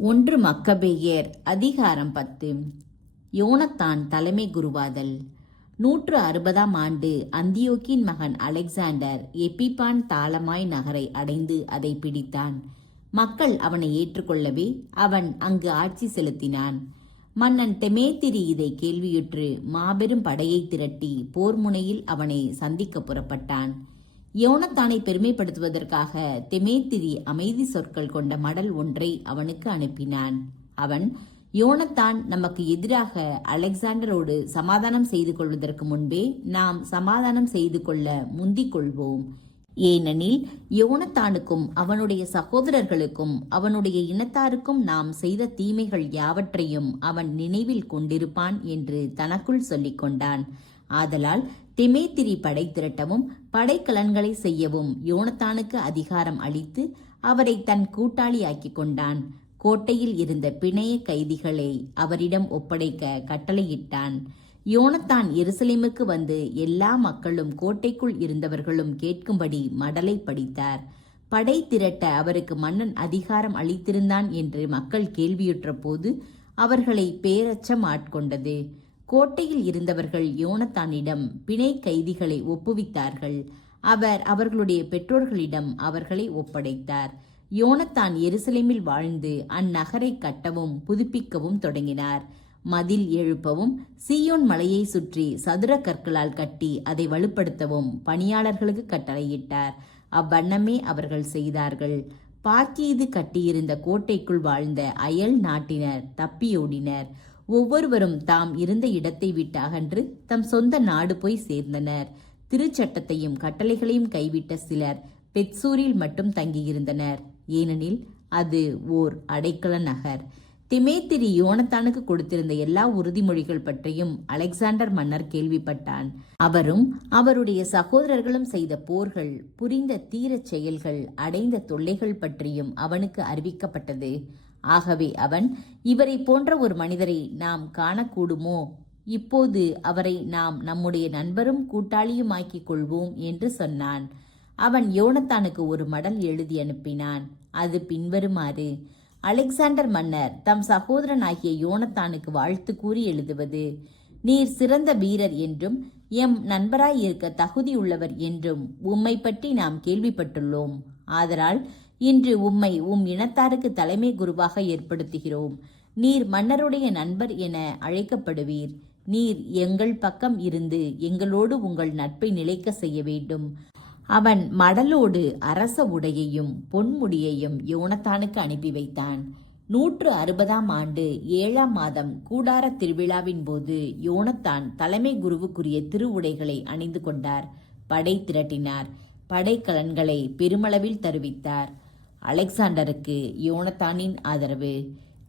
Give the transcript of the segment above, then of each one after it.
ஒன்று மக்கபேயர் அதிகாரம் 10. யோனத்தான் தலைமை குருவாதல். 160ஆம் ஆண்டு அந்தியோக்கின் மகன் அலெக்சாண்டர் எப்பிபான் தாலமாய் நகரை அடைந்து அதை பிடித்தான். மக்கள் அவனை ஏற்றுக்கொள்ளவே அவன் அங்கு ஆட்சி செலுத்தினான். மன்னன் தெமேத்திரி இதை கேள்வியுற்று மாபெரும் படையை திரட்டி போர் முனையில் அவனை சந்திக்க புறப்பட்டான். யோனத்தானை பெருமைப்படுத்துவதற்காக தெமேத்திரி அமைதி சொற்கள் கொண்ட மடல் ஒன்றை அவனுக்கு அனுப்பினான். அவன், யோனத்தான் நமக்கு எதிராக அலெக்சாண்டரோடு சமாதானம் செய்து கொள்வதற்கு முன்பே நாம் சமாதானம் செய்து கொள்ள முந்திக் கொள்வோம். ஏனெனில் யோனத்தானுக்கும் அவனுடைய சகோதரர்களுக்கும் அவனுடைய இனத்தாருக்கும் நாம் செய்த தீமைகள் யாவற்றையும் அவன் நினைவில் கொண்டிருப்பான் என்று தனக்குள் சொல்லிக் கொண்டான். ஆதலால் தெமேத்திரி படை திரட்டவும் படைக்கலன்களை செய்யவும் யோனத்தானுக்கு அதிகாரம் அளித்து அவரை தன் கூட்டாளியாக்கி கொண்டான். கோட்டையில் இருந்த பிணைய கைதிகளை அவரிடம் ஒப்படைக்க கட்டளையிட்டான். யோனத்தான் எருசலேமுக்கு வந்து எல்லா மக்களும் கோட்டைக்குள் இருந்தவர்களும் கேட்கும்படி மடலை படித்தார். படை திரட்ட அவருக்கு மன்னன் அதிகாரம் அளித்திருந்தான் என்று மக்கள் கேள்வியுற்ற போது அவர்களை பேரச்சம் ஆட்கொண்டது. கோட்டையில் இருந்தவர்கள் யோனத்தானிடம் பிணை கைதிகளை ஒப்புவித்தார்கள். அவர் அவர்களுடைய பெற்றோர்களிடம் அவர்களை ஒப்படைத்தார். யோனத்தான் எருசலேமில் வாழ்ந்து அந்நகரை கட்டவும் புதுப்பிக்கவும் தொடங்கினார். மதில் எழுப்பவும் சீயோன் மலையை சுற்றி சதுர கற்களால் கட்டி அதை வலுப்படுத்தவும் பணியாளர்களுக்கு கட்டளையிட்டார். அவ்வண்ணமே அவர்கள் செய்தார்கள். பாக்கீது கட்டியிருந்த கோட்டைக்குள் வாழ்ந்த அயல் நாட்டினர் தப்பியோடினர். ஒவ்வொருவரும் தாம் இருந்த இடத்தை விட்டு அகன்று தம் சொந்த நாடு போய் சேர்ந்தனர். திருச்சட்டத்தையும் கட்டளைகளையும் கைவிட்ட சிலர் பெத்சூரில் மட்டும் தங்கியிருந்தனர். ஏனெனில் அது ஓர் அடைக்கல நகர். தெமேத்திரி யோனத்தானுக்கு கொடுத்திருந்த எல்லா உறுதிமொழிகள் பற்றியும் அலெக்சாண்டர் மன்னர் கேள்விப்பட்டான். அவரும் அவருடைய சகோதரர்களும் செய்த போர்கள், புரிந்த தீரச் செயல்கள், அடைந்த தொல்லைகள் பற்றியும் அவனுக்கு அறிவிக்கப்பட்டது. ஆகவே அவன், இவரை போன்ற ஒரு மனிதரை நாம் காணக்கூடுமோ? இப்போது அவரை நாம் நம்முடைய நண்பரும் கூட்டாளியுமாக்கிக் கொள்வோம் என்று சொன்னான். அவன் யோனத்தானுக்கு ஒரு மடல் எழுதி அனுப்பினான். அது பின்வருமாறு: அலெக்சாண்டர் மன்னர் தம் சகோதரனாகிய யோனத்தானுக்கு வாழ்த்து கூறி எழுதுவது: நீர் சிறந்த வீரர் என்றும் எம் நண்பராய் இருக்க தகுதியுள்ளவர் என்றும் உம்மை பற்றி நாம் கேள்விப்பட்டுள்ளோம். ஆதலால் இன்று உம்மை இனத்தாருக்கு தலைமை குருவாக ஏற்படுத்துகிறோம். நீர் மன்னருடைய நண்பர் என அழைக்கப்படுவீர். நீர் எங்கள் பக்கம் இருந்து எங்களோடு உங்கள் நட்பை நிலைக்க செய்ய வேண்டும். அவன் மடலோடு அரச உடையையும் பொன்முடியையும் யோனத்தானுக்கு அனுப்பி வைத்தான். 160ஆம் ஆண்டு 7ஆம் மாதம் கூடார திருவிழாவின் போது யோனத்தான் தலைமை குருவுக்குரிய திருவுடைகளை அணிந்து கொண்டார். படை திரட்டினார். படைக்கலன்களை பெருமளவில் தருவித்தார். அலெக்சாண்டருக்கு யோனத்தானின் ஆதரவு.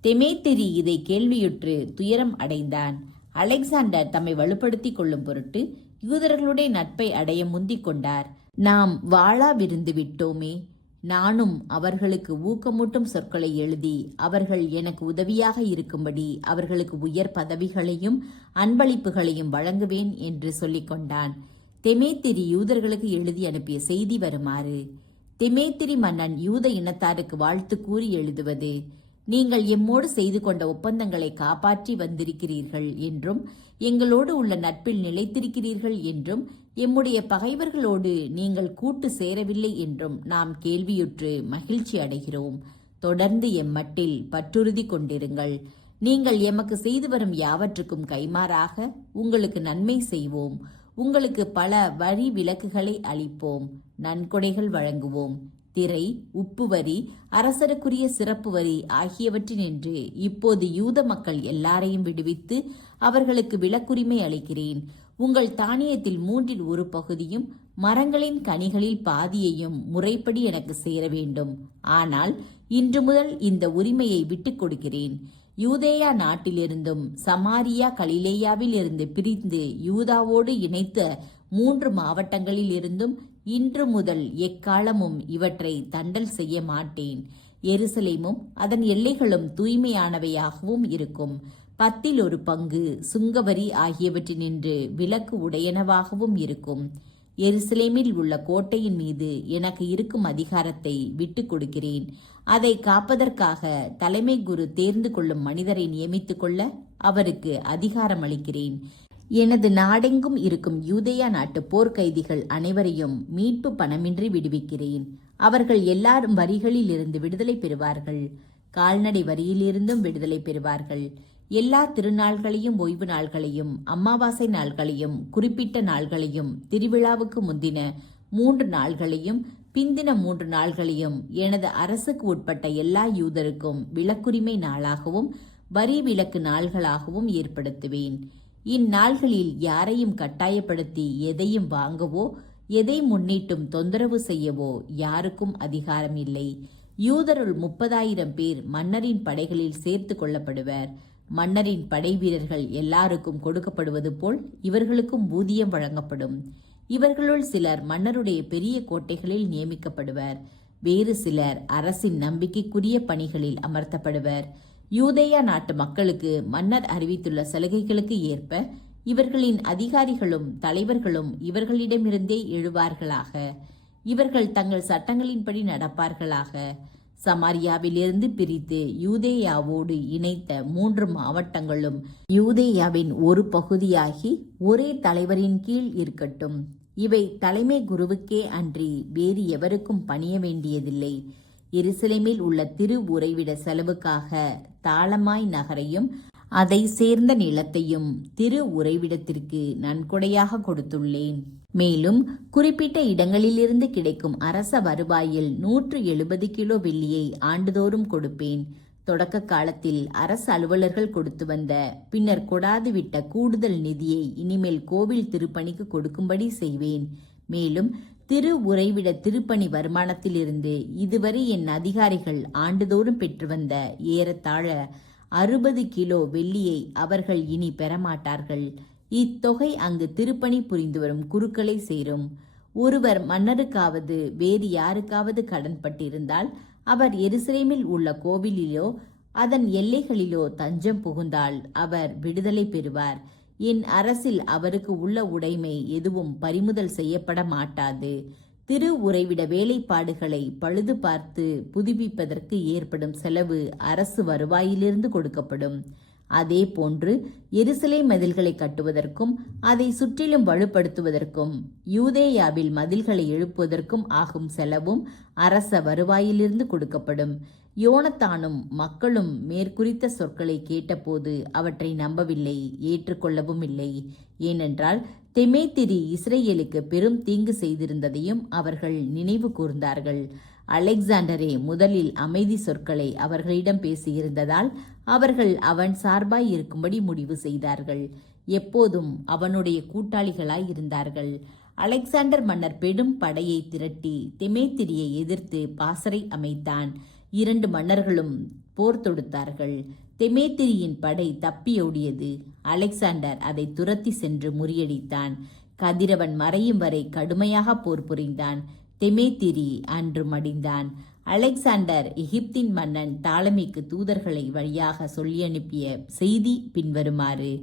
தெமேத்திரி இதை கேள்வியுற்று துயரம் அடைந்தான். அலெக்சாண்டர் தம்மை வலுப்படுத்திக் கொள்ளும் பொருட்டு யூதர்களுடைய நட்பை அடைய முந்திக் கொண்டார். நாம் வாளா விருந்து விட்டோமே, நானும் அவர்களுக்கு ஊக்கமூட்டும் சொற்களை எழுதி அவர்கள் எனக்கு உதவியாக இருக்கும்படி அவர்களுக்கு உயர் பதவிகளையும் அன்பளிப்புகளையும் வழங்குவேன் என்று சொல்லிக் கொண்டான். தெமேத்திரி யூதர்களுக்கு எழுதி அனுப்பிய செய்தி வருமாறு: தெமேத்திரி மன்னன் யூத இனத்தாருக்கு வாழ்த்து கூறி எழுதுவது: நீங்கள் எம்மோடு செய்து கொண்ட ஒப்பந்தங்களை காப்பாற்றி வந்திருக்கிறீர்கள் என்றும் எங்களோடு உள்ள நட்பில் நிலைத்திருக்கிறீர்கள் என்றும் எம்முடைய பகைவர்களோடு நீங்கள் கூட்டு சேரவில்லை என்றும் நாம் கேள்வியுற்று மகிழ்ச்சி அடைகிறோம். தொடர்ந்து எம்மட்டில் பற்றுறுதி கொண்டிருங்கள். நீங்கள் எமக்கு செய்து வரும் யாவற்றுக்கும் கைமாறாக உங்களுக்கு நன்மை செய்வோம். உங்களுக்கு பல வரி விலக்குகளை அளிப்போம். நன்கொடைகள் வழங்குவோம். திரை, உப்பு வரி, அரசருக்குரிய சிறப்பு வரி ஆகியவற்றினின்று இப்போது யூத மக்கள் எல்லாரையும் விடுவித்து அவர்களுக்கு விலக்குரிமை அளிக்கிறேன். உங்கள் தானியத்தில் 1/3 பகுதியும் மரங்களின் கனிகளில் பாதியையும் முறைப்படி எனக்கு சேர வேண்டும். ஆனால் இன்று முதல் இந்த உரிமையை விட்டுக் கொடுக்கிறேன். யூதேயா நாட்டிலிருந்தும் சமாரியா கலிலேயாவில் இருந்து பிரிந்து யூதாவோடு இணைத்த 3 மாவட்டங்களில் இருந்தும் இன்று முதல் எக்காலமும் இவற்றை தண்டல் செய்ய மாட்டேன். எருசலேமும் அதன் எல்லைகளும் தூய்மையானவையாகவும் இருக்கும். 10 1 பங்கு சுங்கவரி ஆகியவற்றினின்று விலக்கு உடையனவாகவும் இருக்கும். எருசலேமில் உள்ள கோட்டையின் மீது எனக்கு இருக்கும் அதிகாரத்தை விட்டுக் கொடுக்கிறேன். அதை காப்பதற்காக தலைமை குரு தேர்ந்து கொள்ளும் மனிதரை நியமித்துக் கொள்ள அவருக்கு அதிகாரம் அளிக்கிறேன். எனது நாடெங்கும் இருக்கும் யூதேயா நாட்டு போர்க்கைதிகள் அனைவரையும் மீட்பு பணமின்றி விடுவிக்கிறேன். அவர்கள் எல்லாரும் வரிகளில் இருந்து விடுதலை பெறுவார்கள். கால்நடை வரியிலிருந்தும் விடுதலை பெறுவார்கள். எல்லா திருநாள்களையும், ஓய்வு நாள்களையும், அமாவாசை நாள்களையும், குறிப்பிட்ட நாள்களையும், திருவிழாவுக்கு முந்தின 3 நாள்களையும், பிந்தின 3 நாள்களையும் எனது அரசுக்கு உட்பட்ட எல்லா யூதருக்கும் விலக்குரிமை நாளாகவும் வரி விலக்கு நாள்களாகவும் ஏற்படுத்துவேன். இந்நாள்களில் யாரையும் கட்டாயப்படுத்தி எதையும் வாங்கவோ எதை முன்னிட்டும் தொந்தரவு செய்யவோ யாருக்கும் அதிகாரம் இல்லை. யூதருள் 30,000 பேர் மன்னரின் படைகளில் சேர்த்து கொள்ளப்படுவர். மன்னரின் படை வீரர்கள் எல்லாருக்கும் கொடுக்கப்படுவது போல் இவர்களுக்கும் ஊதியம் வழங்கப்படும். இவர்களுள் சிலர் மன்னருடைய பெரிய கோட்டைகளில் நியமிக்கப்படுவர். வேறு சிலர் அரசின் நம்பிக்கைக்குரிய பணிகளில் அமர்த்தப்படுவர். யூதேயா நாட்டு மக்களுக்கு மன்னர் அறிவித்துள்ள சலுகைகளுக்கு ஏற்ப இவர்களின் அதிகாரிகளும் தலைவர்களும் இவர்களிடமிருந்தே எழுவார்களாக. இவர்கள் தங்கள் சட்டங்களின்படி நடப்பார்களாக. சமாரியாவிலிருந்து பிரித்து யூதேயாவோடு இணைத்த 3 மாவட்டங்களும் யூதேயாவின் ஒரு பகுதியாகி ஒரே தலைவரின் கீழ் இருக்கட்டும். இவை தலைமை குருவுக்கே அன்றி வேறு எவருக்கும் பணிய வேண்டியதில்லை. எருசலேமில் உள்ள திரு உறைவிட செலவுக்காக தாளமாய் நகரையும் அதை சேர்ந்த நிலத்தையும் திரு உறைவிடத்திற்கு நன்கொடையாக கொடுத்துள்ளேன். மேலும் குறிப்பிட்ட இடங்களிலிருந்து கிடைக்கும் அரச வருவாயில் 170 கிலோ வெள்ளியை ஆண்டுதோறும் கொடுப்பேன். தொடக்க காலத்தில் அரசு அலுவலர்கள் கொடுத்து வந்த, பின்னர் கொடாது விட்ட கூடுதல் நிதியை இனிமேல் கோவில் திருப்பணிக்கு கொடுக்கும்படி செய்வேன். மேலும் திரு உறைவிட திருப்பணி வருமானத்திலிருந்து இதுவரை என் அதிகாரிகள் ஆண்டுதோறும் பெற்று வந்த ஏறத்தாழ 60 கிலோ வெள்ளியை அவர்கள் இனி பெறமாட்டார்கள். இத்தொகை அங்கு திருப்பணி புரிந்து வரும் குருக்களை சேரும். ஒருவர் மன்னருக்காவது வேறு யாருக்காவது கடன்பட்டிருந்தால் அவர் எருசலேமில் உள்ள கோவிலிலோ அதன் எல்லைகளிலோ தஞ்சம் புகுந்தால் அவர் விடுதலை பெறுவார். என் அரசில் அவருக்கு உள்ள உடைமை எதுவும் பறிமுதல் செய்யப்பட மாட்டாது. திரு உறைவிட வேலைப்பாடுகளை பழுது பார்த்து புதுப்பிப்பதற்கு ஏற்படும் செலவு அரசு வருவாயிலிருந்து கொடுக்கப்படும். அதே போன்று எருசலேம் மதில்களை கட்டுவதற்கும் அதை சுற்றிலும் வலுப்படுத்துவதற்கும் யூதேயாவில் மதில்களை எழுப்புவதற்கும் ஆகும் செலவும் அரச வருவாயிலிருந்து கொடுக்கப்படும். யோனத்தானும் மக்களும் மேற்குறித்த சொற்களை கேட்டபோது அவற்றை நம்பவில்லை, ஏற்றுக்கொள்ளவும் இல்லை. ஏனென்றால் தெமேத்திரி இஸ்ரேலுக்கு பெரும் தீங்கு செய்திருந்ததையும் அவர்கள் நினைவு கூர்ந்தார்கள். அலெக்சாண்டரே முதலில் அமைதி சொற்களை அவர்களிடம் பேசியிருந்ததால் அவர்கள் அவன் சார்பாய் இருக்கும்படி முடிவு செய்தார்கள். எப்போதும் அவனுடைய கூட்டாளிகளாய் இருந்தார்கள். அலெக்சாண்டர் மன்னர் பெரும் படையை திரட்டி தெமேத்திரியை எதிர்த்து பாசறை அமைத்தான். 2 மன்னர்களும் போர் தொடுத்தார்கள். தெமேத்திரியின் படை தப்பியோடியது. அலெக்சாண்டர் அதை துரத்தி சென்று முறியடித்தான். கதிரவன் மறையும் வரை கடுமையாக போர் புரிந்தான். தெமேத்திரி அன்று மடிந்தான். அலெக்சாண்டர் எகிப்தின் மன்னன் தாலமிக்கு தூதர்களை வழியாக சொல்லி அனுப்பிய செய்தி பின்வருமாறு: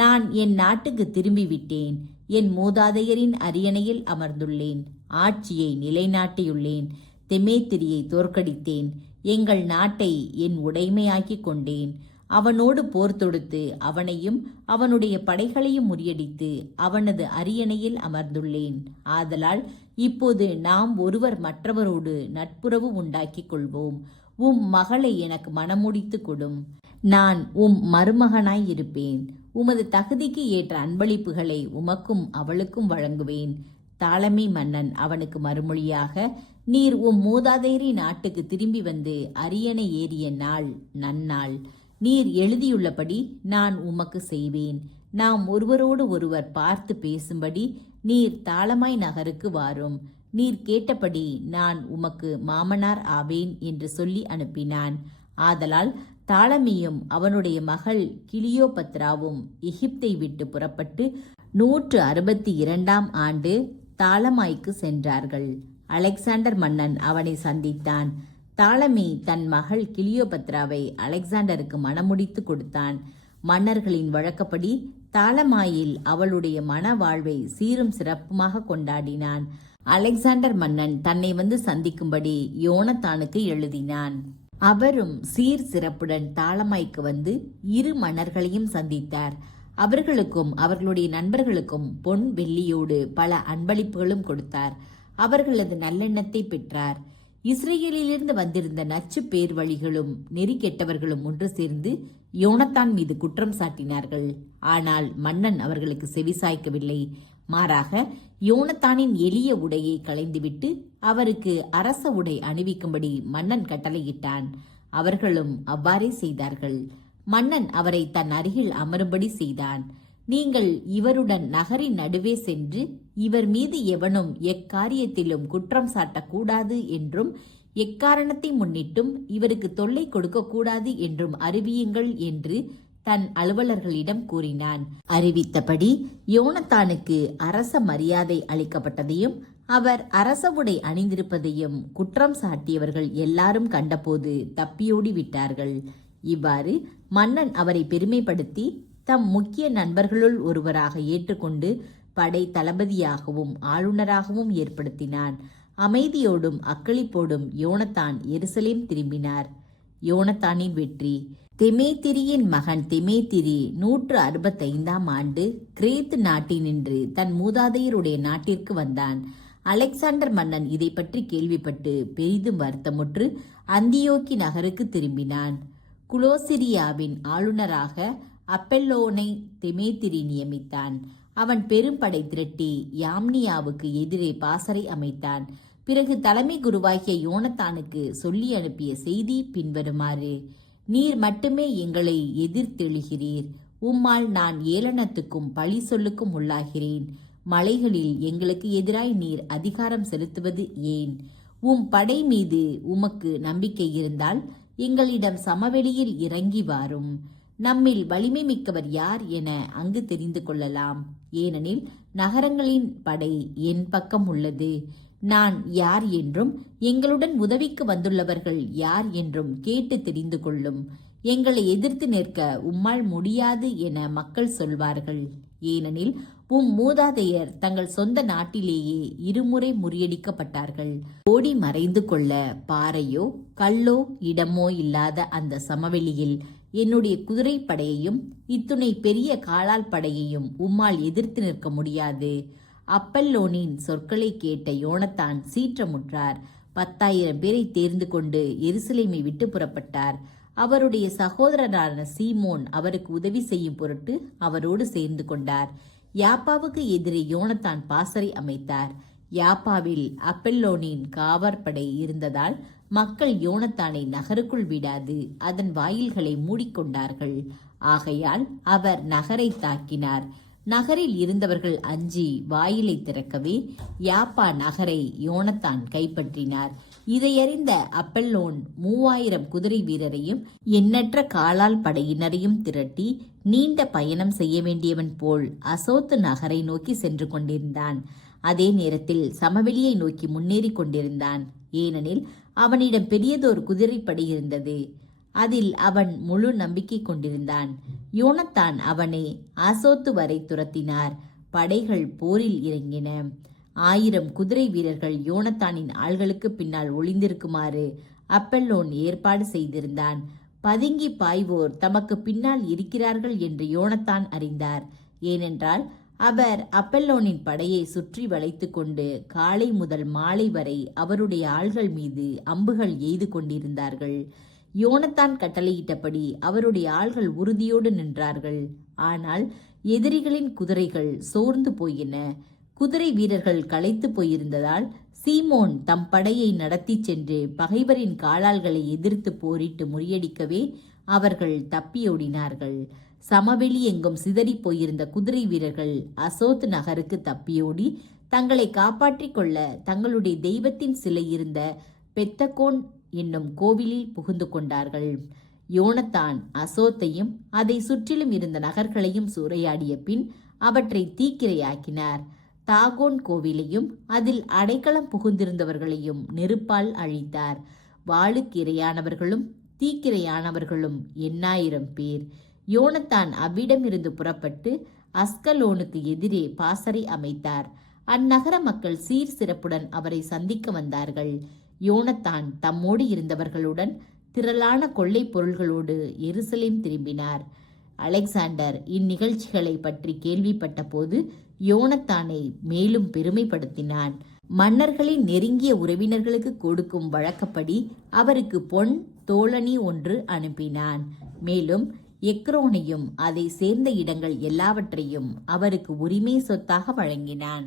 நான் என் நாட்டுக்கு திரும்பிவிட்டேன். என் மூதாதையரின் அரியணையில் அமர்ந்துள்ளேன். ஆட்சியை நிலைநாட்டியுள்ளேன். தெமேத்திரியை தோற்கடித்தேன். எங்கள் நாட்டை என் உடைமையாக்கிக் கொண்டேன். அவனோடு போர் தொடுத்து அவனையும் அவனுடைய படைகளையும் முறியடித்து அவனது அரியணையில் அமர்ந்துள்ளேன். ஆதலால் இப்போது நாம் ஒருவர் மற்றவரோடு நட்புறவு உண்டாக்கிக் கொள்வோம். உம் மகளை எனக்கு மணமுடித்து கொடும். நான் உம் மருமகனாய் இருப்பேன். உமது தகுதிக்கு ஏற்ற அன்பளிப்புகளை உமக்கும் அவளுக்கும் வழங்குவேன். தாலமி மன்னன் அவனுக்கு மறுமொழியாக, நீர் உம் மூதாதையரி நாட்டுக்கு திரும்பி வந்து அரியணை ஏறிய நாள் நன்னாள். நீர் எழுதியுள்ளபடி நான் உமக்கு செய்வேன். நாம் ஒருவரோடு ஒருவர் பார்த்து பேசும்படி நீர் தாளமாய் நகருக்கு வாரும். நீர் கேட்டபடி நான் உமக்கு மாமனார் ஆவேன் என்று சொல்லி அனுப்பினான். ஆதலால் தாலமியும் அவனுடைய மகள் கிளியோபத்ராவும் எகிப்தை விட்டு புறப்பட்டு 162ஆம் ஆண்டு தாலமாய்க்கு சென்றார்கள். அலெக்சாண்டர் மன்னன் அவனை சந்தித்தான். தாலமி தன் மகள் கிளியோபத்ராவை அலெக்சாண்டருக்கு மணமுடித்து கொடுத்தான். மன்னர்களின் வழக்கப்படி தாலமாயில் அவளுடைய மன வாழ்வை சீரும் சிறப்புமாக கொண்டாடினான். அலெக்சாண்டர் மன்னன் தன்னை வந்து சந்திக்கும்படி யோனத்தானுக்கு எழுதினான். அவரும் சீர் சிறப்புடன் தாலமாய்க்கு வந்து இரு மன்னர்களையும் சந்தித்தார். அவர்களுக்கும் அவர்களுடைய நண்பர்களுக்கும் பொன் வெள்ளியோடு பல அன்பளிப்புகளும் கொடுத்தார். அவர்களது நல்லெண்ணத்தை பெற்றார். இஸ்ரேலிலிருந்து வந்திருந்த நச்சு பேர் வழிகளும் நெறி கெட்டவர்களும் ஒன்று சேர்ந்து யோனத்தான் மீது குற்றம் சாட்டினார்கள். ஆனால் மன்னன் அவர்களுக்கு செவிசாய்க்கவில்லை. மாறாக யோனத்தானின் எளிய உடையை களைந்துவிட்டு அவருக்கு அரச உடை அணிவிக்கும்படி மன்னன் கட்டளையிட்டான். அவர்களும் அவ்வாறே செய்தார்கள். மன்னன் அவரை தன் அருகில் அமரும்படி செய்தான். நீங்கள் இவருடன் நகரின் நடுவே சென்று இவர் மீது எவனும் எக்காரியத்திலும் குற்றம் சாட்டக்கூடாது என்றும் எக்காரணத்தை முன்னிட்டும் இவருக்கு தொல்லை கொடுக்கக்கூடாது என்றும் அறிவியுங்கள் என்று தன் அலுவலர்களிடம் கூறினான். அறிவித்தபடி யோனத்தானுக்கு அரச மரியாதை அளிக்கப்பட்டதையும் அவர் அரச உடை அணிந்திருப்பதையும் குற்றம் சாட்டியவர்கள் எல்லாரும் கண்டபோது தப்பியோடி விட்டார்கள். இவ்வாறு மன்னன் அவரை பெருமைப்படுத்தி தம் முக்கிய நண்பர்களுள் ஒருவராக ஏற்றுக்கொண்டு படை தளபதியாகவும் ஆளுநராகவும் ஏற்படுத்தினான். அமைதியோடும் அக்களிப்போடும் யோனத்தான் எருசலேம் திரும்பினார். யோனத்தானின் வெற்றி. தெமேத்திரியின் மகன் தெமேத்திரி 165ஆம் ஆண்டு கிரேத்து நாட்டினின்று தன் மூதாதையருடைய நாட்டிற்கு வந்தான். அலெக்சாண்டர் மன்னன் இதை பற்றி கேள்விப்பட்டு பெரிதும் வருத்தமுற்று அந்தியோக்கி நகருக்கு திரும்பினான். குலோசிரியாவின் ஆளுநராக அப்பெல்லோனை தெமேத்திரி நியமித்தான். அவன் பெரும் படை திரட்டி யாம்னியாவுக்கு எதிரே பாசறை அமைத்தான். பிறகு தலைமை குருவாகிய யோனத்தானுக்கு சொல்லி அனுப்பிய செய்தி பின்வருமாறு: நீர் மட்டுமே எங்களை எதிர்த்தெழுகிறீர். உம்மால் நான் ஏளனத்துக்கும் பழி சொல்லுக்கும் உள்ளாகிறேன். மலைகளில் எங்களுக்கு எதிராய் நீர் அதிகாரம் செலுத்துவது ஏன்? உம் படை மீது உமக்கு நம்பிக்கை இருந்தால் எங்களிடம் சமவெளியில் இறங்கி வாரும். நம்மில் வலிமை மிக்கவர் யார் என அங்கு தெரிந்து கொள்ளலாம். ஏனெனில் நகரங்களின் படை என் பக்கம் உள்ளது. நான் யார் என்றும் எங்களுடன் உதவிக்கு வந்துள்ளவர்கள் யார் என்றும் கேட்டு தெரிந்து கொள்ளும். எங்களை எதிர்த்து நிற்க உம்மால் முடியாது என மக்கள் சொல்வார்கள். ஏனெனில் உம் மூதாதையர் தங்கள் சொந்த நாட்டிலேயே இருமுறை முறியடிக்கப்பட்டார்கள். ஓடி மறைந்து கொள்ள பாறையோ கல்லோ இடமோ இல்லாத அந்த சமவெளியில் என்னுடைய குதிரைப்படையையும் இத்துணை பெரிய காலால் படையையும் உம்மால் எதிர்த்து நிற்க முடியாது. அப்பல்லோனின் சொற்களை கேட்ட யோனத்தான் சீற்றமுற்றார். 10,000 பேரை தேர்ந்து கொண்டு எருசலேமை விட்டு புறப்பட்டார். அவருடைய சகோதரரான சீமோன் அவருக்கு உதவி செய்யும் பொருட்டு அவரோடு சேர்ந்து கொண்டார். யாப்பாவுக்கு எதிரே யோனத்தான் பாசறை அமைத்தார். யாப்பாவில் அப்பெல்லோனின் காவற்படை இருந்ததால் மக்கள் யோனத்தானை நகருக்குள் விடாது அதன் வாயில்களை மூடிக்கொண்டார்கள். ஆகையால் அவர் நகரை தாக்கினார். நகரில் இருந்தவர்கள் அஞ்சி வாயிலை திறக்கவே யாப்பா நகரை யோனத்தான் கைப்பற்றினார். இதையறிந்த அப்பெல்லோன் 3000 குதிரை வீரரையும் எண்ணற்ற காலால் படையினரையும் திரட்டி நீண்ட பயணம் செய்ய வேண்டியவன் போல் அசோத்து நகரை நோக்கி சென்று கொண்டிருந்தான். அதே நேரத்தில் சமவெளியை நோக்கி முன்னேறி கொண்டிருந்தான். ஏனெனில் அவனிடம் பெரியதொரு குதிரைப்படை இருந்தது. அதில் அவன் முழு நம்பிக்கை கொண்டிருந்தான். யோனத்தான் அவனை அசோத்து வரை துரத்தினார். படைகள் போரில் இறங்கின. 1000 குதிரை வீரர்கள் யோனத்தானின் ஆள்களுக்கு பின்னால் ஒளிந்திருக்குமாறு அப்பெல்லோன் ஏற்பாடு செய்திருந்தான். பதுங்கி பாய்வோர் தமக்கு பின்னால் இருக்கிறார்கள் என்று யோனத்தான் அறிந்தார். ஏனென்றால் அவர் அப்பெல்லோனின் படையை சுற்றி வளைத்து கொண்டு காலை முதல் மாலை வரை அவருடைய ஆள்கள் மீது அம்புகள் எய்து கொண்டிருந்தார்கள். யோனத்தான் கட்டளையிட்டபடி அவருடைய ஆள்கள் உறுதியோடு நின்றார்கள். ஆனால் எதிரிகளின் குதிரைகள் சோர்ந்து போயின. குதிரை வீரர்கள் களைத்து போயிருந்ததால் சீமோன் தம் படையை நடத்தி சென்று பகைவரின் காலாள்களை எதிர்த்து போரிட்டு முறியடிக்கவே அவர்கள் தப்பியோடினார்கள். சமவெளி எங்கும் சிதறி போயிருந்த குதிரை வீரர்கள் அசோத் நகருக்கு தப்பியோடி தங்களை காப்பாற்றிக் கொள்ள தங்களுடைய தெய்வத்தின் சிலை இருந்த பெத்தகோன் என்னும் கோவிலில் புகுந்து கொண்டார்கள். யோனத்தான் அசோத்தையும் அதை சுற்றிலும் இருந்த நகர்களையும் சூறையாடிய பின் அவற்றை தீக்கிரையாக்கினார். தாகோன் கோவிலையும் அதில் அடைக்கலம் புகுந்திருந்தவர்களையும் நெருப்பால் அழித்தார். வாளுக்கு இரையானவர்களும் தீக்கிரையானவர்களும் 8000 பேர். யோனத்தான் அவ்விடமிருந்து புறப்பட்டு அஸ்கலோனுக்கு எதிரே பாசறை அமைத்தார். அந்நகர மக்கள் சீர் சிறப்புடன் அவரை சந்திக்க வந்தார்கள். யோனத்தான் தம்மோடு இருந்தவர்களுடன் திரளான கொள்ளை பொருள்களோடு எருசலேம் திரும்பினார். அலெக்சாண்டர் இந்நிகழ்ச்சிகளை பற்றி கேள்விப்பட்ட போது யோனத்தானை மேலும் பெருமைப்படுத்தினான். மன்னர்களின் நெருங்கிய உறவினர்களுக்கு கொடுக்கும் வழக்கப்படி அவருக்கு பொன் தோழனி ஒன்று அனுப்பினான். மேலும் எக்ரோனையும் அதை சேர்ந்த இடங்கள் எல்லாவற்றையும் அவருக்கு உரிமை சொத்தாக வழங்கினான்.